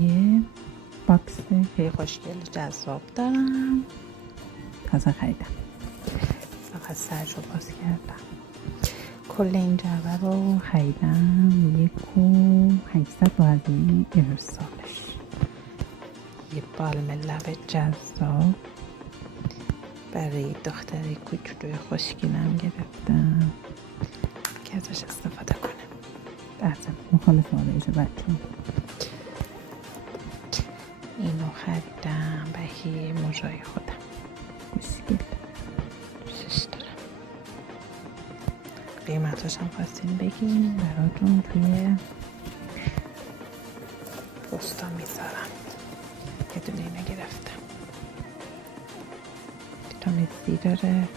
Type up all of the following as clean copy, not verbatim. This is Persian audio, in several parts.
یه باکس خیلی خوشگل جذاب دارم، تازه خریدم، فقط سرشو باز کردم. کل این جعبه رو خریدم 1,800 با هزینه ارسالش. یه بالم لب جذاب برای دختر کوچولوی خوشگلم گرفتم که ازش استفاده کنه. بعضا مخالف آرایش بچه اینو خریدم برای مژای خودم، خوشگل، دوستش دارم. قیمتاش هم خواستین بگین براتون توی پستا میذارم. یه دونه اینو گرفتم، ویتامین C داره،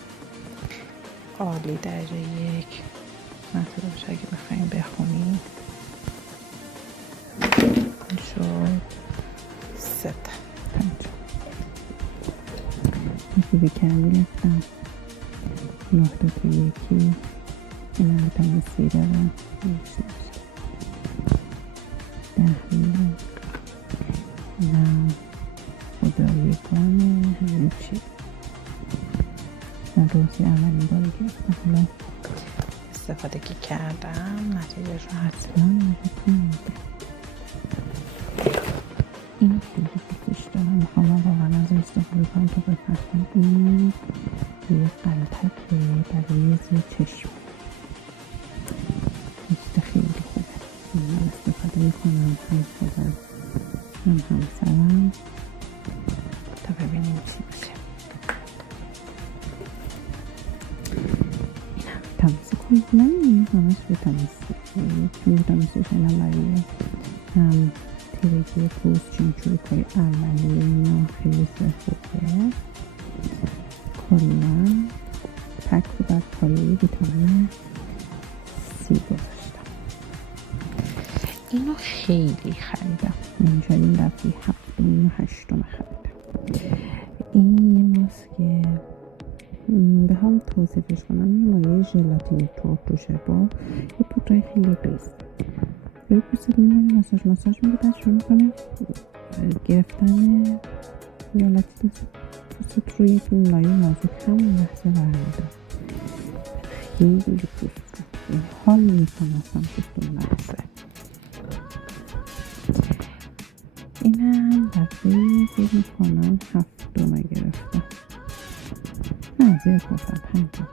عالی درجه 1 مطلبش اگه بخوایم بخونیم. این شد 3 تا 5. یکی بیکن گرفتم 9 تا تو یکی. این هم ویتامین C داره، 10 اینم خدایی گامه، همین چی من روزی اولین باری گرفتم. حالا استفاده که کردم نتیجهش رو اصلا نمیدونم. این خیلی دوستش دارم، میخوام واقعا از استفاده کنم تا بفهمم. این یه قلتک برای زیر چشم، خیلی خوبه. من استفاده میکنم هم خودم هم همسرم تا ببینیم چی میشه. این هم ویتامین C کلا، این همش ویتامین C، چون ویتامین C خیلی برای هم تیرگی پوست، چینچروکای اولیه اینا خیلی خوبه. کلا پک رو بر پایه ویتامین C گذاشتم. اینو خیلی خریدم، اینجا این دفعه 7م و 8م خریدم. این یه ماسکه، به هم توصیفش کنم، یه مایه ژلاتینی طور توشه با یه پودرای خیلی ریز روی پوستت میمونه، ماساژ میگه، بعد شروع میکنه گرفتن ژلاتین پوستت روی این لایه نازک همون لحظه برمیدار. خیلی دوست دارم، حال میکنم پوستم نرسه. اینم دفعه فکر میکنم 7م گرفتم، نه زیاد گفتم 5م.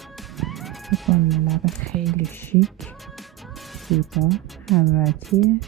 یه بالم لب خیلی شیک، زیبا، حرارتیه،